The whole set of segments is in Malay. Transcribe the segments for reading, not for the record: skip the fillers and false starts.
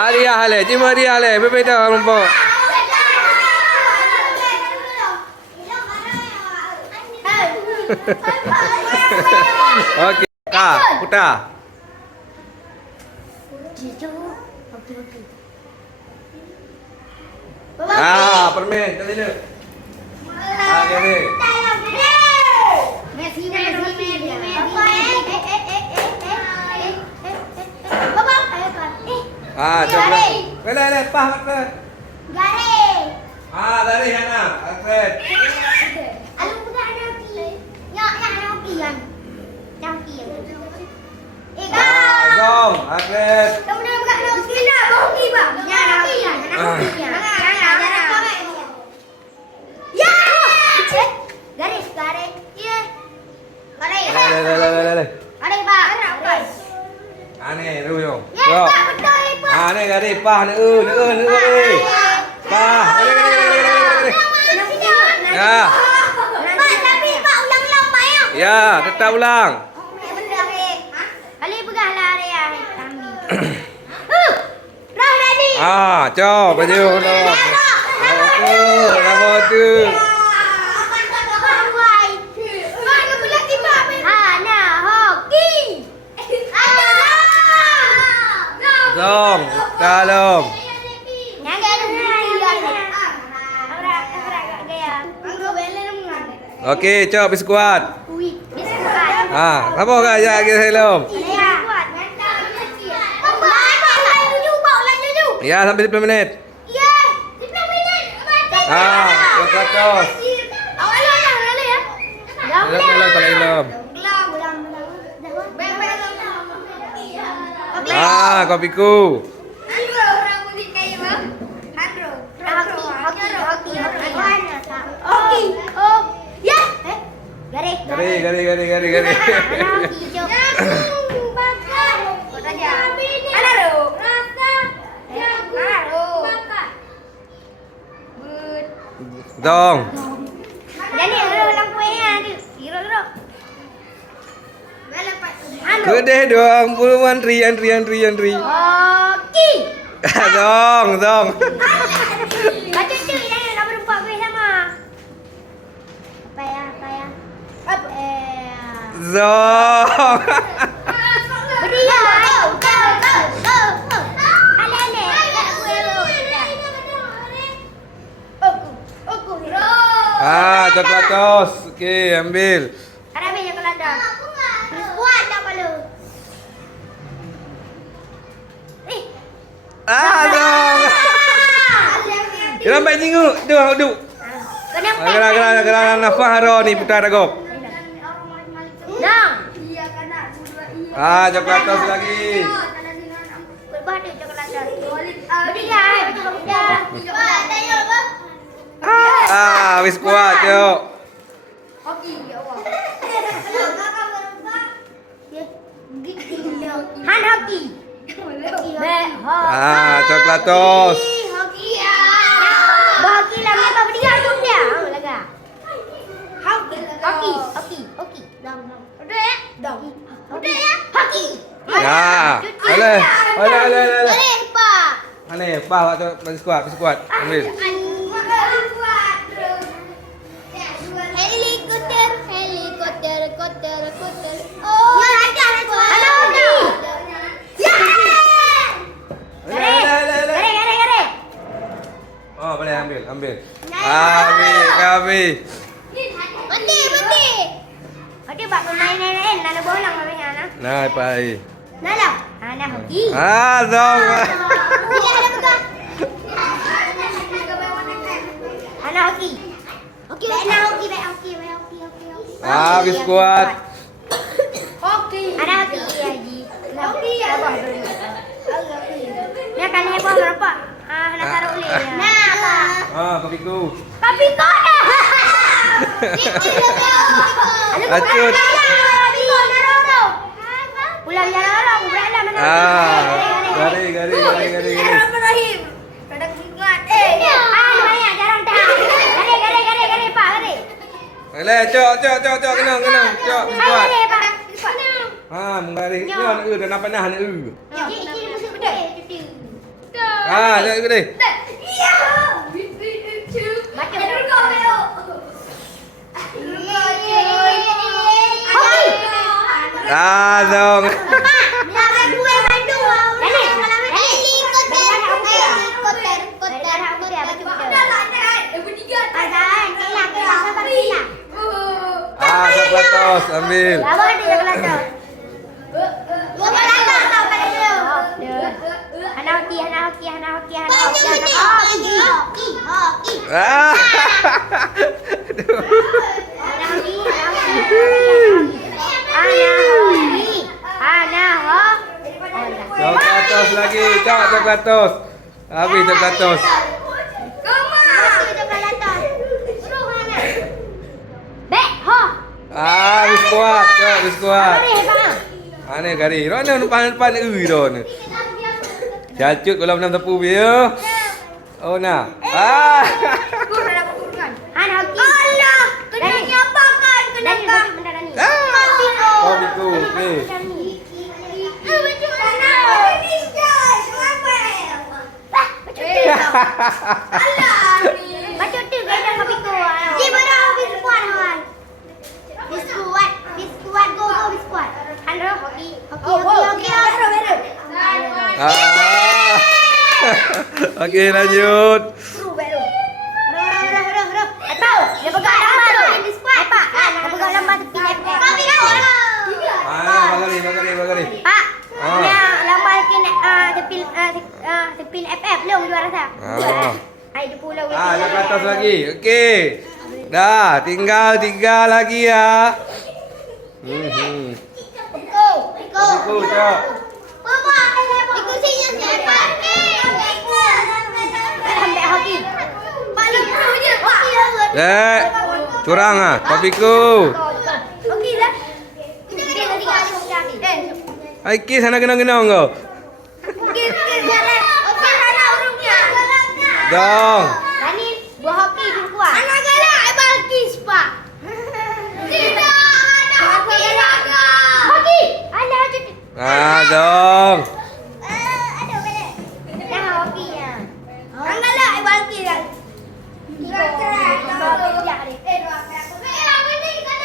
Dia hale, cuma dia hale, berbeza rumput. Okey, putar. Permen, kali ni. Kali. Messi. Coba. Boleh, pah. Garis. Garis Hana. Akred. Alu bukan ada hoki. Ya, ada hoki kan. Yang hoki. Zong, akred. Kamu dah bukan ada hoki dah, hoki bang. Ya, ada hoki kan. Ada hoki kan. Ya. Garis. Ya. Garis. Lele. Garis bang. Garis. Ni, Ruyo. Ya, betul Pak. Ni garis pah ni. Pah. Gini. Ya. Pak, tapi Pak ulang-ulang Pak ya. Ya, tetap ulang. Kali pegahlah dia kami. Rah tadi. Coba baju dulu. Nama tu. Zong, kalom. Okey, cok biskuat. Apa kau ajak lagi helom? Ya, sampai 10 minit. Coklat. Helom paling helom. Kopiku. Garis. Dong. Kedeh doang, puluhan antri. Hoki. Dong. Baca tu yang nak berempat gue sama. Apa ya? Zong. Berdiri. Coklat tos. Okey, ambil. Ada banyak kelada. Kuat tak perlu. Dong. Geram baik jinggu. Duduk. Kena nafas haro ni putar agop. Dong. Coklat tos lagi. Berbah tu coklat tos. Berdiri. Kuat tak ya, Pak? Habis kuat, jok. Hoki, ya Allah. Han hoki. Coklat tos. Hoki ya. Hoki lah ni apa dia tu dia. Laga. Hoki. Dong. Udah ya? Dong. Udah ya? Hoki. Ya. Boleh. Boleh, Pak. Ni, pah waktu biskuat. Ambil. Helikopter. Oh, ada. Ya. Gare. Boleh ambil. Kami. Berhenti. Okey, Pak, main-main. Nak bolang apa ni, Ana? Nah, pai. Nak. Ana hoki. Zong. Tidak ada pegang. Ana hoki. Baik hoki. Biskuat. Hoki. Ana hoki lagi. Hoki ya. Ni akan heboh berapa? Nak taruh boleh ya. Nah, Pak. Kopiku. Tapi kau dah. Acut. Pulang jalan orang, berada mana? Gari. Rahim. Produk kuat. Banyak jarang tahan. Gari, Pak, gari. Cok. Kena. Cok, biskuat. Gari, Pak. Menggaris. Ni dah nak panah ni. Cik, musuh betul. Jom ikut deh. Dong. Coklat ambil. Coklat lagi, coklat. Habis coklat. Habis kuat, habis kuat. Aneh kari. Rona depan don. Cacut kalau menang tepu dia. Oh nah. Kau biku. Okey. Okey, lanjut. Bagari. Pak, lama tepin FF belum juara saya. Ayo pulau. Yang atas lagi. Okey. Dah, tinggal 3 lagi ya. Biku, Cok. Curang ah, Papiku. Aiki sana genong-genong kau. Dong. Ini buah hoki di kuat. Anak galak balkis, Pak. Tidak ada hoki laga. Hoki. Ada cuti. Dong. Ada balik. Dah hokinya. Anak galak balkis kan.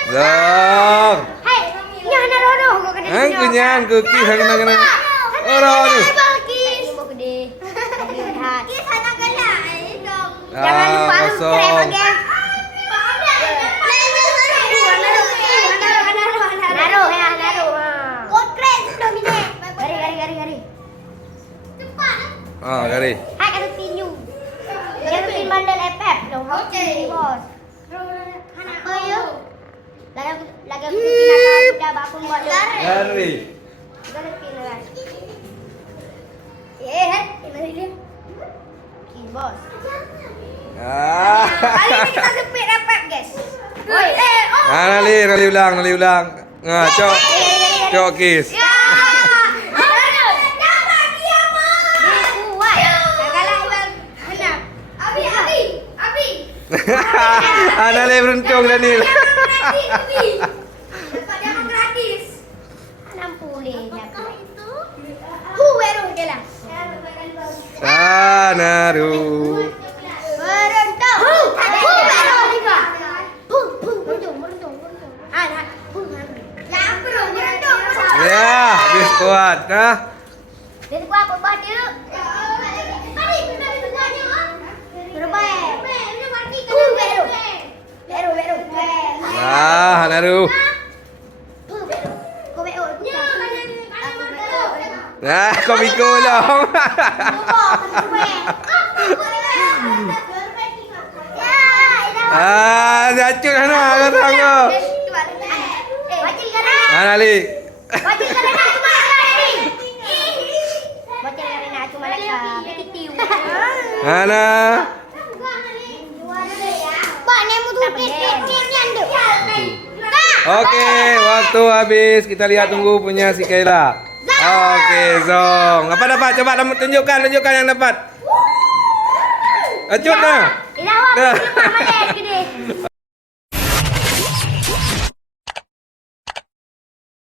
Dong. Hai, nyana rono kau kena. Kunyan kuki sana. Oro tu. Jangan lupa subscribe, oke? Naruh ya, naruh. Keren sudah bine. Gari. Cepat. Gari. Hai kata tinju. Jangan pin bandel FF dong. Oke, bos. Ayo. Lagi kita bakun buat Gari. Ini dia. Bos. Kali ini kita sepit dapat, guys. Nali ulang. Cok kis. Nali beruncung Daniel. Dapat dia gratis. 60 dapat. Baru je lah. Naru. Beruntung. Baru juga. Beruntung. Anak. Beruntung. Ya, habis kuat. Dia kuat apa bah dia? Mari kita semuanya. Terbaik. Baru. Naru. Kau biku dong. Cacut sana kata kau. Nali. Bocil karena cuma lagi begitu. Ana. Banyak mutu kecil-kecilnya tu. Oke, waktu habis. Kita lihat tunggu punya si Kayla. Oke, Zong. Apa dapat? Coba tunjukkan yang dapat. Acut dah. Tidak,